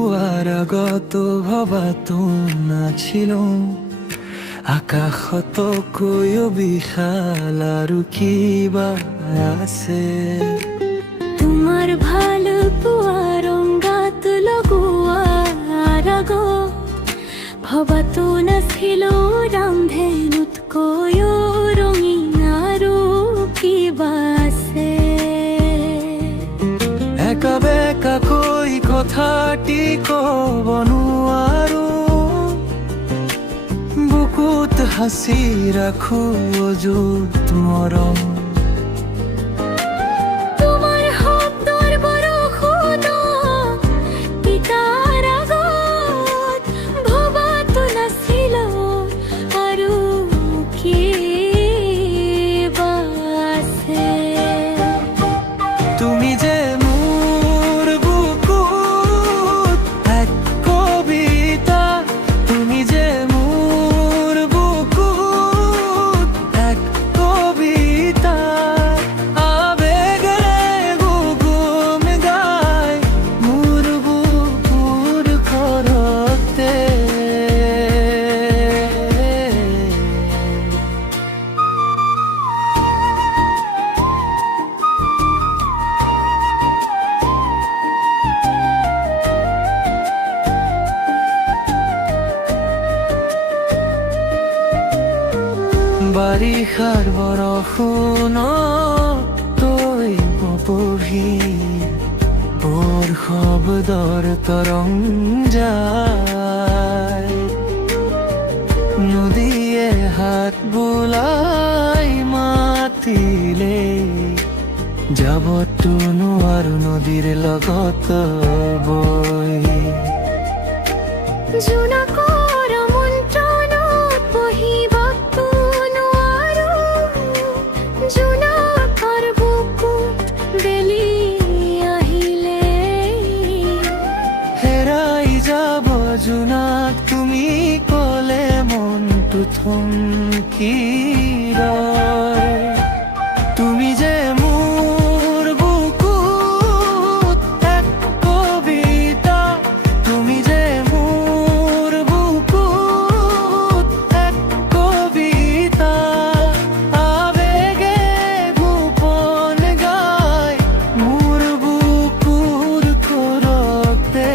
পোৱাৰ আগত ভবাতো নাছিল আকাশতকৈও বিশাল আৰু কিবা আছে। তোমাৰ ভাল পোৱা ৰংগাত লগোৱাৰ আগত ভবাতো নাছিলো ৰামধেনুতকৈও ৰঙীন আৰু কিবা আছে। একা বেকাকৈ কথাটি ক'ব নোৱাৰো, বুকুত হাসি ৰাখো অযুত মৰম। তোমাৰ শব্দৰ বৰষুণত তিতাৰ আগত ভবাতো নাছিলো আৰু কিবা আছে। তুমি যে মোৰ বুকুত এক কবিতা, তুমি যে মোৰ বুকুত এক কবিতা, আবেগেৰে গুণ গাই মোৰ বুকুৰ ঘৰতে। বাৰিষাৰ বৰষুণত তই পঢ়ি বৰ শব্দৰ তৰং যায়, নদীয়ে হাত বোলাই মাতিলে যাবতো নোৱাৰো নদীৰ লগত বৈ। জোনাকৰ মন্ত্ৰণত বহিবতো নোৱাৰো, জোনাকৰ বুকুত বেলি আহিলে হেৰাই যাব জোনাক তুমি ক'লে মনটো থমকি ৰয়। তুমি যে মোৰ বুকুত এক কবিতা, তুমি যে মোৰ বুকুত এক কবিতা, আবেগে গোপন গাই মোৰ বুকুৰ ঘৰতে।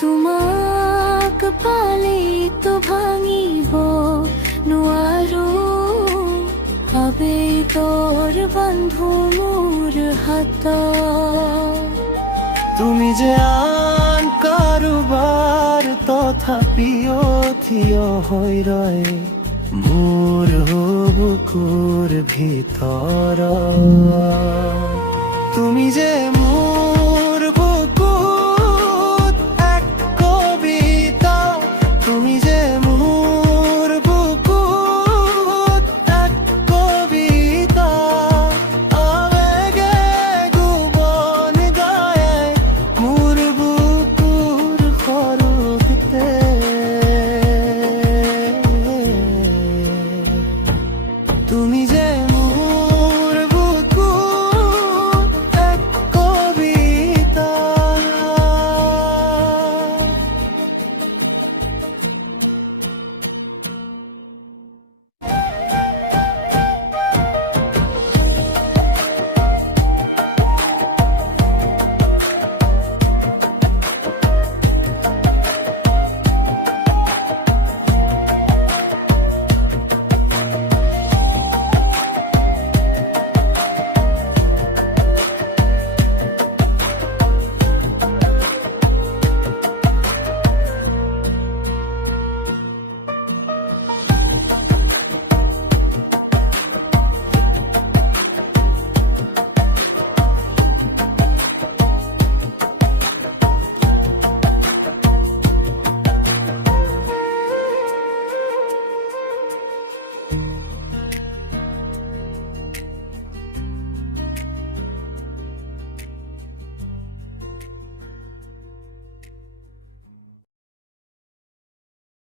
তোমাক পালেতো ভাঙিব নোৱাৰো, আবেগৰ বান্ধো মোৰ হাতত। তুমি যে আন কাৰোবাৰ তথাপিও থিয় হৈ ৰয় মোৰ বুকুৰ ভিতৰত। তুমি যে